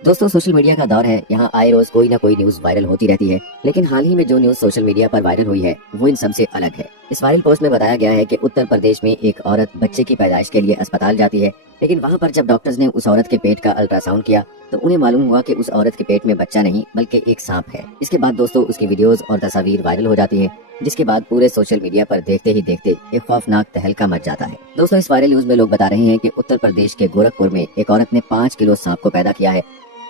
دوستوں social media کا دور ہے، یہاں آئے روز کوئی نہ کوئی نیوز وائرل ہوتی رہتی ہے، لیکن حال ہی میں جو نیوز سوشل میڈیا پر وائرل ہوئی ہے وہ ان سب سے الگ ہے۔ اس وائرل پوسٹ میں بتایا گیا ہے کہ اتر پردیش میں ایک عورت بچے کی پیدائش کے لیے اسپتال جاتی ہے، لیکن وہاں پر جب ڈاکٹرز نے اس عورت کے پیٹ کا الٹرا ساؤنڈ کیا تو انہیں معلوم ہوا کہ اس عورت کے پیٹ میں بچہ نہیں بلکہ ایک سانپ ہے۔ اس کے بعد دوستوں اس کی ویڈیوز اور تصاویر وائرل ہو جاتی ہیں، جس کے بعد پورے سوشل میڈیا پر دیکھتے ہی دیکھتے ایک خوفناک تہلکہ مچ جاتا ہے۔ دوستوں اس وائرل نیوز میں لوگ بتا رہے ہیں کہ اتر پردیش کے گورکھپور میں ایک عورت نے 5 کلو سانپ کو پیدا کیا ہے،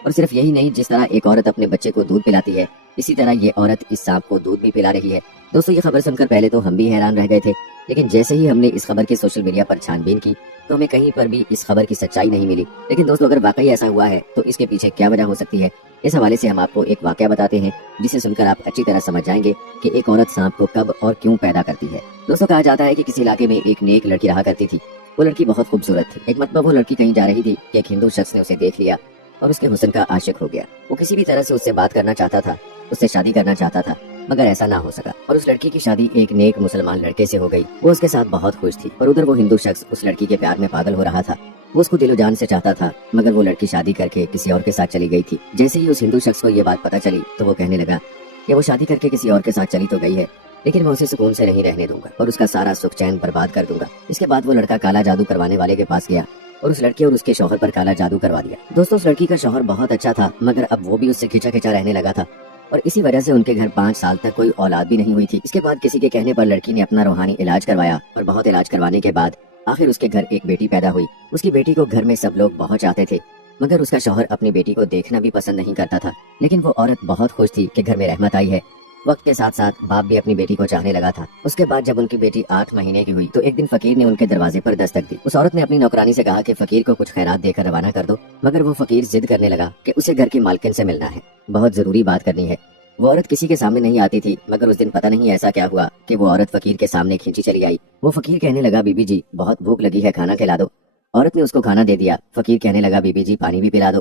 اور صرف یہی نہیں، جس طرح ایک عورت اپنے بچے کو دودھ پلاتی ہے اسی طرح یہ عورت اس سانپ کو دودھ بھی پلا رہی ہے۔ دوستوں یہ خبر سن کر پہلے تو ہم بھی حیران رہ گئے تھے، لیکن جیسے ہی ہم نے اس خبر کی سوشل میڈیا پر چھان بین کی تو ہمیں کہیں پر بھی اس خبر کی سچائی نہیں ملی۔ لیکن دوستوں اگر واقعی ایسا ہوا ہے تو اس کے پیچھے کیا وجہ ہو سکتی ہے، اس حوالے سے ہم آپ کو ایک واقعہ بتاتے ہیں جسے سن کر آپ اچھی طرح سمجھ جائیں گے کہ ایک عورت سانپ کو کب اور کیوں پیدا کرتی ہے۔ دوستوں کہا جاتا ہے کہ کسی علاقے میں ایک نیک لڑکی رہا کرتی تھی۔ وہ لڑکی بہت خوبصورت تھی۔ ایک مرتبہ وہ لڑکی کہیں جا رہی تھی کہ ایک ہندو شخص نے اسے دیکھ لیا اور اس کے حسن کا عاشق ہو گیا۔ وہ کسی بھی طرح سے اس سے بات کرنا چاہتا تھا، اس سے شادی کرنا چاہتا تھا، مگر ایسا نہ ہو سکا اور اس لڑکی کی شادی ایک نیک مسلمان لڑکے سے ہو گئی۔ وہ اس کے ساتھ بہت خوش تھی اور ادھر وہ ہندو شخص اس لڑکی کے پیار میں پاگل ہو رہا تھا۔ وہ اس کو دل و جان سے چاہتا تھا، مگر وہ لڑکی شادی کر کے کسی اور کے ساتھ چلی گئی تھی۔ جیسے ہی اس ہندو شخص کو یہ بات پتہ چلی تو وہ کہنے لگا کہ وہ شادی کر کے کسی اور کے ساتھ چلی تو گئی ہے، لیکن میں اسے سکون سے نہیں رہنے دوں گا اور اس کا سارا سکھ چین برباد کر دوں گا۔ اس کے بعد وہ لڑکا کالا جادو کروانے والے کے پاس گیا اور اس لڑکی اور اس کے شوہر پر کالا جادو کروا دیا۔ دوستوں اس لڑکی کا شوہر بہت اچھا تھا، مگر اب وہ بھی اس سے کھچا کھچا رہنے لگا تھا اور اسی وجہ سے ان کے گھر 5 سال تک کوئی اولاد بھی نہیں ہوئی تھی۔ اس کے بعد کسی کے کہنے پر لڑکی نے اپنا روحانی علاج کروایا اور بہت علاج کروانے کے بعد آخر اس کے گھر ایک بیٹی پیدا ہوئی۔ اس کی بیٹی کو گھر میں سب لوگ بہت چاہتے تھے، مگر اس کا شوہر اپنی بیٹی کو دیکھنا بھی پسند نہیں کرتا تھا۔ لیکن وہ عورت بہت خوش تھی کہ گھر میں رحمت آئی ہے۔ وقت کے ساتھ ساتھ باپ بھی اپنی بیٹی کو چاہنے لگا تھا۔ اس کے بعد جب ان کی بیٹی 8 مہینے کی ہوئی تو ایک دن فقیر نے ان کے دروازے پر دستک دی۔ اس عورت نے اپنی نوکرانی سے کہا کہ فقیر کو کچھ خیرات دے کر روانہ کر دو، مگر وہ فقیر ضد کرنے لگا کہ اسے گھر کی مالکن سے ملنا ہے، بہت ضروری بات کرنی ہے۔ وہ عورت کسی کے سامنے نہیں آتی تھی، مگر اس دن پتہ نہیں ایسا کیا ہوا کہ وہ عورت فقیر کے سامنے کھینچی چلی آئی۔ وہ فقیر کہنے لگا بی بی جی بہت بھوک لگی ہے، کھانا کھلا دو۔ عورت نے اس کو کھانا دے دیا۔ فقیر کہنے لگا بی بی جی پانی بھی پلا دو۔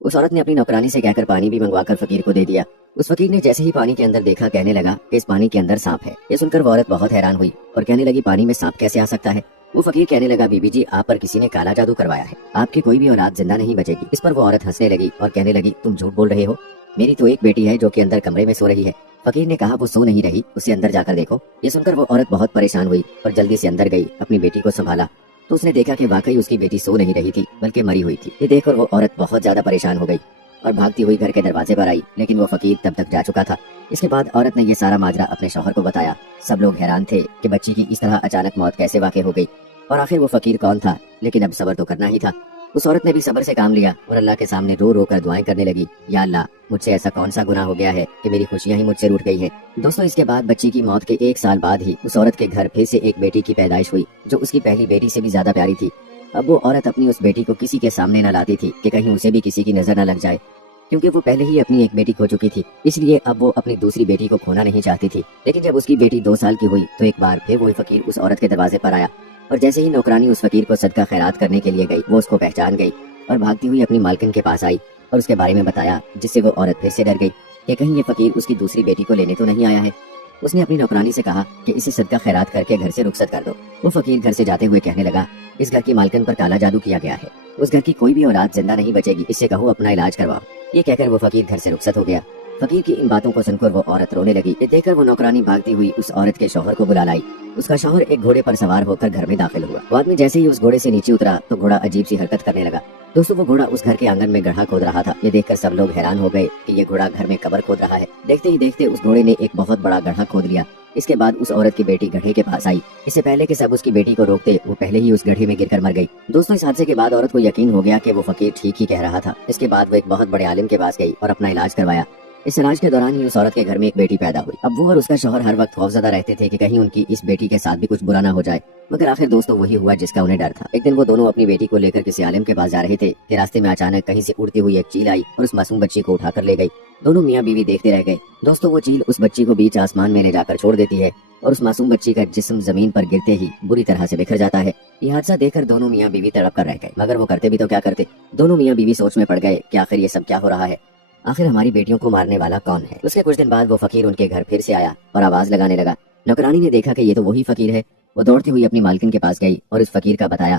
اس عورت نے اپنی نوکرانی سے کہہ کر پانی بھی منگوا کر فقیر کو دے دیا۔ اس فقیر نے جیسے ہی پانی کے اندر دیکھا کہنے لگا کہ اس پانی کے اندر سانپ ہے۔ یہ سن کر وہ عورت بہت حیران ہوئی اور کہنے لگی پانی میں سانپ کیسے آ سکتا ہے؟ وہ فقیر کہنے لگا بی بی جی آپ پر کسی نے کالا جادو کروایا ہے، آپ کی کوئی بھی اولاد زندہ نہیں بچے گی۔ اس پر وہ عورت ہنسنے لگی اور کہنے لگی تم جھوٹ بول رہے ہو، میری تو ایک بیٹی ہے جو کہ اندر کمرے میں سو رہی ہے۔ فقیر نے کہا وہ سو نہیں رہی، اسے اندر جا کر دیکھو۔ یہ سن کر وہ عورت بہت پریشان ہوئی اور جلدی سے اندر گئی، اپنی بیٹی کو سنبھالا تو اس نے دیکھا کہ واقعی اس کی بیٹی سو نہیں رہی تھی بلکہ مری ہوئی تھی۔ یہ دیکھ کر وہ عورت بہت زیادہ پریشان ہو گئی اور بھاگتی ہوئی گھر کے دروازے پر آئی، لیکن وہ فقیر تب تک جا چکا تھا۔ اس کے بعد عورت نے یہ سارا ماجرا اپنے شوہر کو بتایا۔ سب لوگ حیران تھے کہ بچی کی اس طرح اچانک موت کیسے واقع ہو گئی اور آخر وہ فقیر کون تھا، لیکن اب صبر تو کرنا ہی تھا۔ اس عورت نے بھی صبر سے کام لیا اور اللہ کے سامنے رو رو کر دعائیں کرنے لگی، یا اللہ مجھ سے ایسا کون سا گناہ ہو گیا ہے کہ میری خوشیاں ہی مجھ سے روٹ گئی ہیں۔ دوستوں اس کے بعد بچی کی موت کے 1 سال بعد ہی اس عورت کے گھر پھر سے ایک بیٹی کی پیدائش ہوئی جو اس کی پہلی بیٹی سے بھی زیادہ پیاری تھی۔ اب وہ عورت اپنی اس بیٹی کو کسی کے سامنے نہ لاتی تھی کہ کہیں اسے بھی کسی کی نظر نہ لگ جائے، کیونکہ وہ پہلے ہی اپنی ایک بیٹی کھو چکی تھی، اس لیے اب وہ اپنی دوسری بیٹی کو کھونا نہیں چاہتی تھی۔ لیکن جب اس کی بیٹی 2 سال کی ہوئی تو ایک بار پھر وہ فقیر اس عورت کے دروازے پر آیا اور جیسے ہی نوکرانی اس فقیر کو صدقہ خیرات کرنے کے لیے گئی وہ اس کو پہچان گئی اور بھاگتی ہوئی اپنی مالکن کے پاس آئی اور اس کے بارے میں بتایا، جس سے وہ عورت پھر سے ڈر گئی کہ کہیں یہ فقیر اس کی دوسری بیٹی کو لینے تو نہیں آیا ہے۔ اس نے اپنی نوکرانی سے کہا کہ اسے صدقہ خیرات کر کے گھر سے رخصت کر دو۔ وہ فقیر گھر سے جاتے ہوئے کہنے لگا اس گھر کی مالکن پر کالا جادو کیا گیا ہے، اس گھر کی کوئی بھی اولاد زندہ نہیں بچے گی، اس سے کہو اپنا علاج کرواؤ۔ یہ کہہ کر وہ فقیر گھر سے رخصت ہو گیا۔ فقیر کی ان باتوں کو سن کر وہ عورت رونے لگی۔ یہ دیکھ کر وہ نوکرانی بھاگتی ہوئی اس عورت کے شوہر کو بلا لائی۔ اس کا شوہر ایک گھوڑے پر سوار ہو کر گھر میں داخل ہوا۔ وہ آدمی جیسے ہی اس گھوڑے سے نیچے اترا تو گھوڑا عجیب سی حرکت کرنے لگا۔ دوستوں وہ گھوڑا اس گھر کے آنگن میں گڑھا کھود رہا تھا۔ یہ دیکھ کر سب لوگ حیران ہو گئے کہ یہ گھوڑا گھر میں قبر کھود رہا ہے۔ دیکھتے ہی دیکھتے اس گھوڑے نے ایک بہت بڑا گڑھا کھود لیا۔ اس کے بعد اس عورت کی بیٹی گڑھے کے پاس آئی۔ اس سے پہلے کہ سب اس کی بیٹی کو روکتے وہ پہلے ہی اس گڑھے میں گر کر مر گئی۔ دوستوں اس حادثے کے بعد عورت کو یقین ہو گیا کہ وہ فقیر ٹھیک ہی کہہ رہا تھا۔ اس کے بعد وہ ایک بہت بڑے عالم کے پاس گئی اور اپنا علاج کروایا۔ اس علاج کے دوران ہی اس عورت کے گھر میں ایک بیٹی پیدا ہوئی۔ اب وہ اور اس کا شوہر ہر وقت خوفزدہ رہتے تھے کہ کہیں ان کی اس بیٹی کے ساتھ بھی کچھ برا نہ ہو جائے، مگر آخر دوستوں وہی ہوا جس کا انہیں ڈر تھا۔ ایک دن وہ دونوں اپنی بیٹی کو لے کر کسی عالم کے پاس جا رہے تھے کہ راستے میں اچانک کہیں سے اڑتی ہوئی ایک چیل آئی اور اس معصوم بچی کو اٹھا کر لے گئی۔ دونوں میاں بیوی دیکھتے رہ گئے۔ دوستوں وہ چیل اس بچی کو بیچ آسمان میں لے جا کر چھوڑ دیتی ہے اور اس معصوم بچی کا جسم زمین پر گرتے ہی بری طرح سے بکھر جاتا ہے۔ یہ حادثہ دیکھ کر دونوں میاں بیوی تڑپ کر رہ گئے، مگر وہ کرتے بھی تو کیا کرتے۔ دونوں میاں بیوی سوچ میں پڑ گئے کہ آخر یہ سب کیا ہو رہا ہے، آخر ہماری بیٹیوں کو مارنے والا کون ہے۔ اس کے کچھ دن بعد وہ فقیر ان کے گھر پھر سے آیا اور آواز لگانے لگا۔ نوکرانی نے دیکھا کہ یہ تو وہی فقیر ہے۔ وہ دوڑتی ہوئی اپنی مالکن کے پاس گئی اور اس فقیر کا بتایا